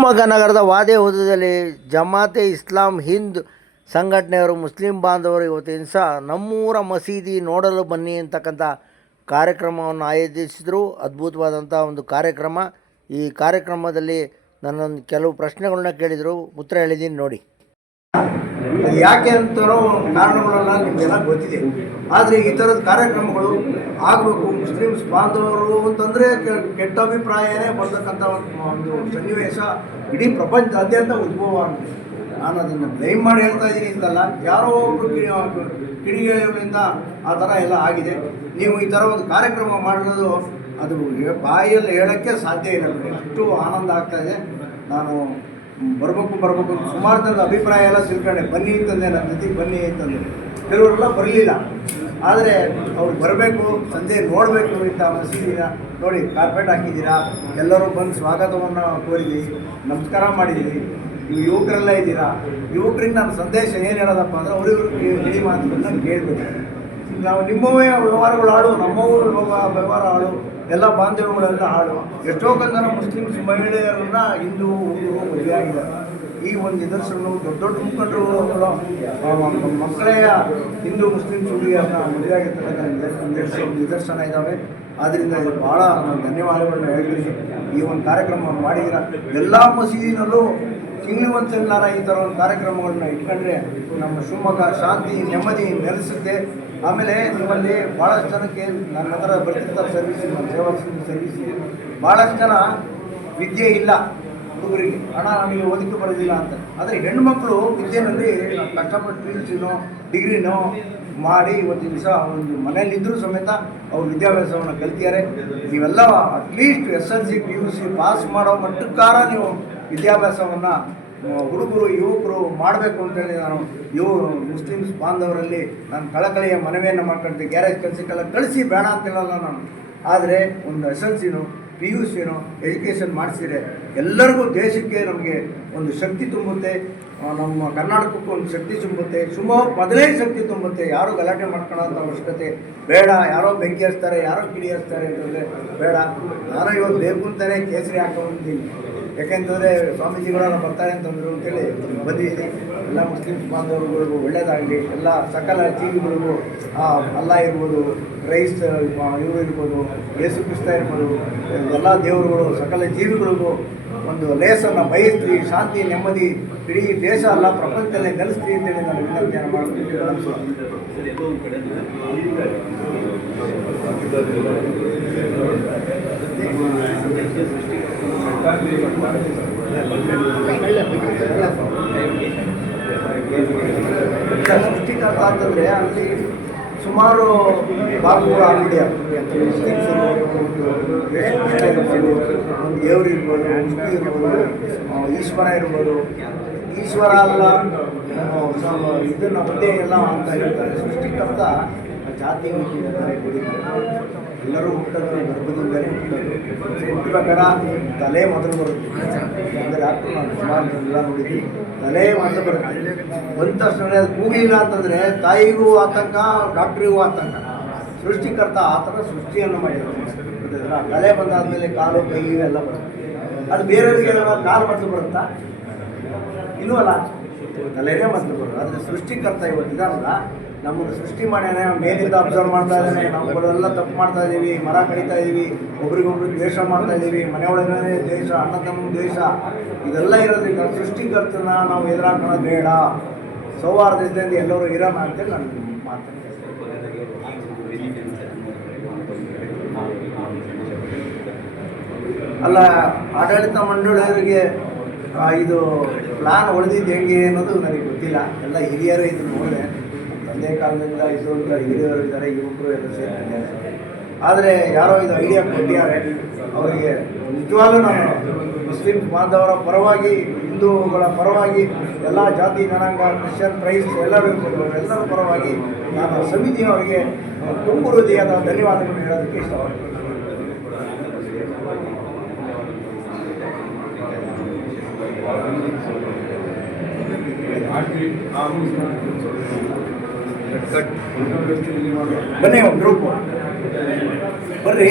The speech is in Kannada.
ಶಿವಮೊಗ್ಗ ನಗರದ ವಾದೇಹುದದಲ್ಲಿ ಜಮಾತೆ ಇಸ್ಲಾಂ ಹಿಂದ್ ಸಂಘಟನೆಯವರು ಮುಸ್ಲಿಂ ಬಾಂಧವರು ಇವತ್ತಿನ ಸಹ ನಮ್ಮೂರ ಮಸೀದಿ ನೋಡಲು ಬನ್ನಿ ಅಂತಕ್ಕಂಥ ಕಾರ್ಯಕ್ರಮವನ್ನು ಆಯೋಜಿಸಿದರು. ಅದ್ಭುತವಾದಂಥ ಒಂದು ಕಾರ್ಯಕ್ರಮ. ಈ ಕಾರ್ಯಕ್ರಮದಲ್ಲಿ ನನ್ನೊಂದು ಕೆಲವು ಪ್ರಶ್ನೆಗಳನ್ನ ಕೇಳಿದರು, ಉತ್ತರ ಹೇಳಿದ್ದೀನಿ ನೋಡಿ. ಯಾಕೆ ಅಂತರೋ ಕಾರಣಗಳೆಲ್ಲ ನಿಮಗೆಲ್ಲ ಗೊತ್ತಿದೆ. ಆದರೆ ಈ ಥರದ ಕಾರ್ಯಕ್ರಮಗಳು ಆಗಬೇಕು. ಮುಸ್ಲಿಮ್ಸ್ ಬಾಂಧವರು ಅಂತಂದರೆ ಕೆಟ್ಟ ಅಭಿಪ್ರಾಯನೇ ಬರ್ತಕ್ಕಂಥ ಒಂದು ಸನ್ನಿವೇಶ ಇಡೀ ಪ್ರಪಂಚದಾದ್ಯಂತ ಉದ್ಭವ ಆಗಿದೆ. ನಾನು ಅದನ್ನು ಬ್ಲೇಮ್ ಮಾಡಿ ಹೇಳ್ತಾ ಇದ್ದೀನಿ ಅಂತಲ್ಲ, ಯಾರೋ ಒಬ್ಬರು ಕಿಡಿಗೇಳಿಗಳಿಂದ ಆ ಥರ ಎಲ್ಲ ಆಗಿದೆ. ನೀವು ಈ ಥರ ಒಂದು ಕಾರ್ಯಕ್ರಮ ಮಾಡಿರೋದು ಅದು ಬಾಯಲ್ಲಿ ಹೇಳೋಕ್ಕೆ ಸಾಧ್ಯ ಇಲ್ಲ. ಅಷ್ಟು ಆನಂದ ಆಗ್ತಾಯಿದೆ. ನಾನು ಬರಬೇಕು ಸುಮಾರು ಥರದ ಅಭಿಪ್ರಾಯ ಎಲ್ಲ ತಿಳ್ಕೊಂಡೆ. ಬನ್ನಿ ಅಂತಂದೆ, ನನ್ನ ಜೊತೆಗೆ ಬನ್ನಿ ಅಂತಂದೆ. ಕೆಲವರೆಲ್ಲ ಬರಲಿಲ್ಲ. ಆದರೆ ಅವ್ರು ಬರಬೇಕು, ಸಂಜೆ ನೋಡಬೇಕು. ಇಂಥ ಮಸೀದಿನ ನೋಡಿ, ಕಾರ್ಪೆಟ್ ಹಾಕಿದ್ದೀರಾ, ಎಲ್ಲರೂ ಬಂದು ಸ್ವಾಗತವನ್ನು ಕೋರಿದ್ದೀವಿ, ನಮಸ್ಕಾರ ಮಾಡಿದ್ದೀವಿ. ನೀವು ಯುವಕರೆಲ್ಲ ಇದ್ದೀರಾ. ಯುವಕರಿಗೆ ನನ್ನ ಸಂದೇಶ ಏನು ಹೇಳೋದಪ್ಪ ಅಂದರೆ, ಅವರಿವ್ರಿಗೆ ಹಿಡಿ ಮಾತುಗಳನ್ನ ಕೇಳಬೇಕು. ನಾವು ನಿಮ್ಮವೇ ವ್ಯವಹಾರಗಳು ಹಾಡು, ನಮ್ಮವೂ ವ್ಯವಹಾರ ಹಾಡು, ಎಲ್ಲ ಬಾಂಧವ್ಯಗಳೆಲ್ಲ ಹಾಡು. ಎಷ್ಟೋ ಜನ ಮುಸ್ಲಿಮ್ಸ್ ಮಹಿಳೆಯರನ್ನ ಹಿಂದೂ ಹುಡುಗರು ಮದುವೆ ಆಗಿದ್ದಾರೆ. ಈ ಒಂದು ನಿದರ್ಶನ ದೊಡ್ಡ ಮುಖಂಡರು ಮಕ್ಕಳೇ ಹಿಂದೂ ಮುಸ್ಲಿಮ್ಸ್ ಹುಡುಗಿಯರನ್ನ ಮದುವೆ ಆಗಿರ್ತಕ್ಕಂಥ ನಿದರ್ಶನ ಇದ್ದಾವೆ. ಆದ್ದರಿಂದ ಇದು ಭಾಳ ನಾನು ಧನ್ಯವಾದಗಳನ್ನ ಹೇಳ್ತೀನಿ. ಈ ಒಂದು ಕಾರ್ಯಕ್ರಮ ಮಾಡಿದಿರ ಎಲ್ಲ ಮಸೀದಿನಲ್ಲೂ ತಿಂಗಳಿಗೊಂದೆಲ್ಲಾರ ಈ ಥರ ಒಂದು ಕಾರ್ಯಕ್ರಮಗಳನ್ನ ಇಟ್ಕೊಂಡ್ರೆ ನಮ್ಮ ಶಿವಮೊಗ್ಗ ಶಾಂತಿ ನೆಮ್ಮದಿ ನೆಲೆಸುತ್ತೆ. ಆಮೇಲೆ ನಿಮ್ಮಲ್ಲಿ ಭಾಳಷ್ಟು ಜನಕ್ಕೆ ನನ್ನ ಹತ್ರ ಬರ್ತಿರ್ತಾರೆ ಸರ್ವಿಸ್, ಸೇವಾ ಸರ್ವಿಸ್ಗೆ ಭಾಳಷ್ಟು ಜನ ವಿದ್ಯೆ ಇಲ್ಲ ಹುಡುಗರಿಗೆ, ಹಣ ನಮಗೆ ಓದಕ್ಕೆ ಬರೋದಿಲ್ಲ ಅಂತ. ಆದರೆ ಹೆಣ್ಣುಮಕ್ಕಳು ವಿದ್ಯೆಯಲ್ಲಿ ಕಷ್ಟಪಟ್ಟು PUCನೋ ಡಿಗ್ರಿನೋ ಮಾಡಿ ಇವತ್ತಿನ ದಿವಸ ಒಂದು ಮನೆಯಲ್ಲಿದ್ದರೂ ಸಮೇತ ಅವ್ರು ವಿದ್ಯಾಭ್ಯಾಸವನ್ನು ಕಲ್ತಿದ್ದಾರೆ. ನೀವೆಲ್ಲ ಅಟ್ಲೀಸ್ಟ್ SLC PUC ಪಾಸ್ ಮಾಡೋ ಮಟ್ಟಕ್ಕಾರ ನೀವು ವಿದ್ಯಾಭ್ಯಾಸವನ್ನು ಹುಡುಗರು ಯುವಕರು ಮಾಡಬೇಕು ಅಂತೇಳಿ ನಾನು ಮುಸ್ಲಿಮ್ಸ್ ಬಾಂಧವರಲ್ಲಿ ನಾನು ಕಳಕಳಿಯ ಮನವಿಯನ್ನು ಮಾಡ್ಕೊಳ್ತೀನಿ. ಗ್ಯಾರೇಜ್ ಕೆಲಸಕ್ಕೆಲ್ಲ ಕಳಿಸಿ ಬೇಡ ಅಂತ ಹೇಳಲ್ಲ ನಾನು. ಆದರೆ ಒಂದು SLCನೋ PUCನೋ ಎಜುಕೇಷನ್ ಮಾಡಿಸಿದ್ರೆ ಎಲ್ಲರಿಗೂ ದೇಶಕ್ಕೆ ನಮಗೆ ಒಂದು ಶಕ್ತಿ ತುಂಬುತ್ತೆ. ನಮ್ಮ ಕರ್ನಾಟಕಕ್ಕೂ ಒಂದು ಶಕ್ತಿ ತುಂಬುತ್ತೆ. ಶಿವಮೊಗ್ಗ ಮೊದಲೇ ಶಕ್ತಿ ತುಂಬುತ್ತೆ. ಯಾರೂ ಗಲಾಟೆ ಮಾಡ್ಕೊಳ್ಳೋಂಥ ಅವಶ್ಯಕತೆ ಬೇಡ. ಯಾರೋ ಬೆಂಕಿ ಹಚ್ತಾರೆ, ಯಾರೋ ಕಿಡಿ ಹಚ್ತಾರೆ ಅಂತಂದರೆ ಬೇಡ. ಯಾರೋ ಇವತ್ತು ಬೇಕು ಅಂತಲೇ ಕೇಸರಿ ಹಾಕೊಂಡಿದ್ದೀನಿ. ಯಾಕೆಂತಂದರೆ ಸ್ವಾಮೀಜಿಗಳೆಲ್ಲ ಬರ್ತಾರೆ ಅಂತಂದರು ಅಂತೇಳಿ ಬಂದಿದ್ದೀನಿ. ಎಲ್ಲ ಮುಸ್ಲಿಮ್ಸ್ ಬಾಂಧವರುಗಳಿಗೂ ಒಳ್ಳೆಯದಾಗಲಿ. ಎಲ್ಲ ಸಕಲ ಜೀವಿಗಳಿಗೂ ಅಲ್ಲ ಇರ್ಬೋದು, ಕ್ರೈಸ್ತ ಇವರು ಇರ್ಬೋದು, ಯೇಸು ಕ್ರಿಸ್ತ ಇರ್ಬೋದು, ಎಲ್ಲ ದೇವರುಗಳು ಸಕಲ ಜೀವಿಗಳಿಗೂ ಒಂದು ಲೇಸನ್ನು ಬಯಸ್ತೀವಿ. ಶಾಂತಿ ನೆಮ್ಮದಿ ಇಡೀ ದೇಶ ಅಲ್ಲ ಪ್ರಪಂಚದಲ್ಲೇ ನೆಲೆಸ್ತೀವಿ ಅಂತೇಳಿ ನಾನು ವಿನಂತಿಯನ್ನು ಮಾಡ್ತೀನಿ. ಸೃಷ್ಟಿಕರ್ತ ಅಂತಂದರೆ ಅಲ್ಲಿ ಸುಮಾರು ಭಾಗಗಳು ಆಗಿದೆ. ದೇವರು ಇರ್ಬೋದು, ಇರ್ಬೋದು, ಈಶ್ವರ ಇರ್ಬೋದು. ಈಶ್ವರ ಅಲ್ಲ ಇದನ್ನು ಒಂದೇ ಎಲ್ಲ ಅಂತ ಹೇಳ್ತಾರೆ. ಸೃಷ್ಟಿಕರ್ತ ಜಾತಿ ಎಲ್ಲರೂ ಹುಟ್ಟೋದು ಗರ್ಭದಿಂದಲೇ ಹುಟ್ಟಬೇಕಾದ್ರೆ ತಲೆ ಮೊದಲು ಬರುತ್ತೆ. ಅಂದರೆ ನಾನು ಸುಮಾರು ಎಲ್ಲ ನೋಡಿದ್ವಿ, ತಲೆ ಮೊದಲು ಬರುತ್ತೆ. ಬಂದ ತಕ್ಷಣ ಅದು ಕೂಗಲಿಲ್ಲ ಅಂತಂದರೆ ತಾಯಿಗೂ ಆತಂಕ, ಡಾಕ್ಟ್ರಿಗೂ ಆತಂಕ. ಸೃಷ್ಟಿಕರ್ತ ಆ ಥರ ಸೃಷ್ಟಿಯನ್ನು ಮಾಡಿದ್ರು. ತಲೆ ಬಂದಾದಮೇಲೆ ಕಾಲು ಕೈ ಎಲ್ಲ ಬರುತ್ತೆ. ಅದು ಬೇರೆಯವರಿಗೆಲ್ಲ ಕಾಲು ಮೊದಲು ಬರುತ್ತಾ? ಇನ್ನೂ ಅಲ್ಲ, ತಲೆನೇ ಮೊದಲು ಬರುತ್ತೆ. ಆದರೆ ಸೃಷ್ಟಿಕರ್ತ ಇವತ್ತಿದಾರಲ್ಲ, ನಮ್ಮನ್ನು ಸೃಷ್ಟಿ ಮಾಡ್ಯಾನೆ, ಮೇಲಿಂದ ಅಬ್ಸರ್ವ್ ಮಾಡ್ತಾ ಇದ್ದಾನೆ. ನಮ್ಮಗಳೆಲ್ಲ ತಪ್ಪು ಮಾಡ್ತಾ ಇದ್ದೀವಿ, ಮರ ಕಡಿತಾ ಇದ್ದೀವಿ, ಒಬ್ರಿಗೊಬ್ರು ದ್ವೇಷ ಮಾಡ್ತಾ ಇದ್ದೀವಿ, ಮನೆಯೊಳಗೇ ದ್ವೇಷ, ಅಣ್ಣ ತಮ್ಮ ದ್ವೇಷ, ಇದೆಲ್ಲ ಇರೋದ್ರಿಂದ ಸೃಷ್ಟಿಕರ್ತನ ನಾವು ಎದುರಾಕೋದು ಬೇಡ. ಸೌಹಾರ್ದದಿಂದ ಎಲ್ಲರೂ ಇರೋಣ ಅಂತೇಳಿ ನಾನು ಮಾತಾಡ್ತೀನಿ. ಅಲ್ಲ, ಆಡಳಿತ ಮಂಡಳಿಯವರಿಗೆ ಇದು ಪ್ಲಾನ್ ಹೊಡೆದಿದ್ದು ಹೆಂಗೆ ಅನ್ನೋದು ನನಗೆ ಗೊತ್ತಿಲ್ಲ. ಎಲ್ಲ ಹಿರಿಯರು ಇದನ್ನು ನೋಡಿದೆ. ತಂದೆ ಕಾಲದಿಂದ ಇದ್ದಂಥ ಹಿರಿಯರು ಇದ್ದಾರೆ, ಯುವಕರು ಎಲ್ಲ ಸೇರ್ತಿದ್ದಾರೆ. ಆದರೆ ಯಾರೋ ಇದು ಐಡಿಯಾ ಕೊಟ್ಟಿದ್ದಾರೆ. ಅವರಿಗೆ ನಿಜವಾಗ್ಲೂ ನಾನು ಮುಸ್ಲಿಂ ಬಾಂಧವರ ಪರವಾಗಿ, ಹಿಂದೂಗಳ ಪರವಾಗಿ, ಎಲ್ಲ ಜಾತಿ ಜನಾಂಗ, ಕ್ರಿಶ್ಚಿಯನ್, ಕ್ರೈಸ್ತ ಎಲ್ಲರೂ ಎಲ್ಲರ ಪರವಾಗಿ ನಾನು ಸಮಿತಿಯವರಿಗೆ ತುಂಬ ಹೃದಯದ ಧನ್ಯವಾದಗಳನ್ನು ಹೇಳೋದಕ್ಕೆ ಇಷ್ಟಪಡ್ತೀನಿ. ಬನ್ನಿ, ಗ್ರೂಪ್ ಬರ್ರಿ.